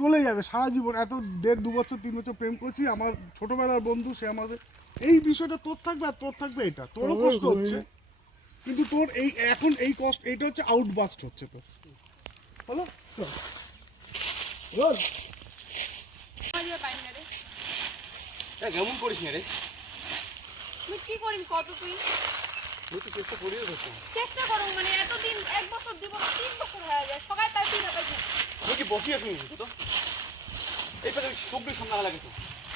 চলে যাবে সারা জীবন। এত 1.5-2 বছর 3 বছর প্রেম করছি, আমার ছোটবেলার বন্ধু, সে আমাদের এই বিষয়টা তোর থাকবে আর তোর থাকবে এটা, তোরও কষ্ট হচ্ছে, কিন্তু তোর এই এখন এই কষ্ট এইটা হচ্ছে আউটবাস্ট হচ্ছে তোর। হলো চল রোজ কেমন করিস না রে? তুই কি করিস কত তুই তুই তো চেষ্টা করিও ধরছো। চেষ্টা করো মানে এতদিন 1 বছর 2 বছর 3 বছর হয়ে যায়, সবাই তার দিন হবে। তুই কি বসি আছিস তো? এই পাশে সবগুলো সামনে লাগে তো।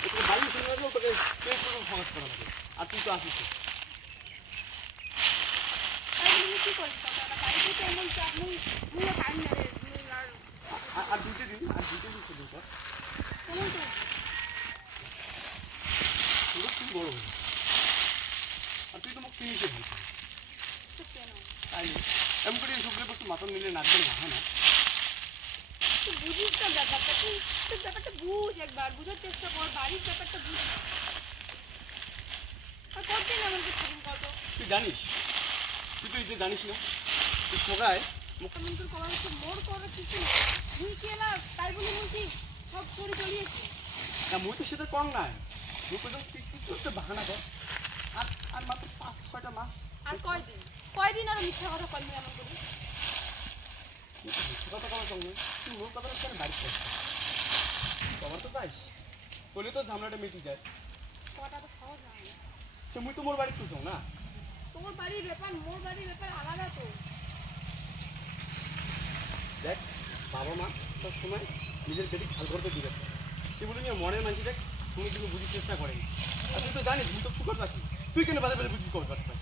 একটু বাড়ির সামনে লাগলো তোকে পেট পুরো ফোকাস করা লাগে। আর তুই তো আসিস। আমি কি করিস কথা না বাড়িতে তো এমন চাপ মুই টাইম না রে আর দুটো দিন শুধু কর। কেমন তো পুরো খুব বড় হয়ে। আর তুই তো মোক চিনিস না। তাই এমন করে সবগুলো বস্তু মাথা মিলে নাচবে না, হয় না? তুই বুঝিস না ব্যাপারটা, তুই ব্যাপারটা বুঝ, একবার বুঝার চেষ্টা কর, বাড়ির ব্যাপারটা বুঝ। আর কতদিন এমন কিছু কত তুই জানিস, তুই তো এটা জানিস না। তুই সবাই এমন তোর কবার হচ্ছে মোর করে কিছু তুই কি এলা তাই বলে বলছি সব করে চলিয়েছি। না মুই তো সেটা কম নাই। তুই পর্যন্ত তুই করতে বাহানা কর। আর মাত্র 5-6টা মাস। আর কয়দিন আরো মিথ্যা কথা কইবি এমন করি? কথা কথা সঙ্গে তুই মোর কথা হচ্ছে বাড়িতে তোমার তো তাই বলে তো ঝামেলাটা মিটি যায়। কথা তো সহজ না। তো মুই তো মোর বাড়ি খুঁজো না। তোমার বাড়ির ব্যাপার মোর বাড়ির ব্যাপার আলাদা তো। দেখ বাবা মা সব সময় নিজের পেটে খেয়াল করতে দিবে, সেগুলো নিয়ে মনের মানুষ দেখ তুমি কিন্তু বুঝির চেষ্টা করেনি। আর তুই তো জানিস তুই তো সুখর রাখি, তুই কেন বাজার বাজার বুঝিস কবে পাচ্ছিস?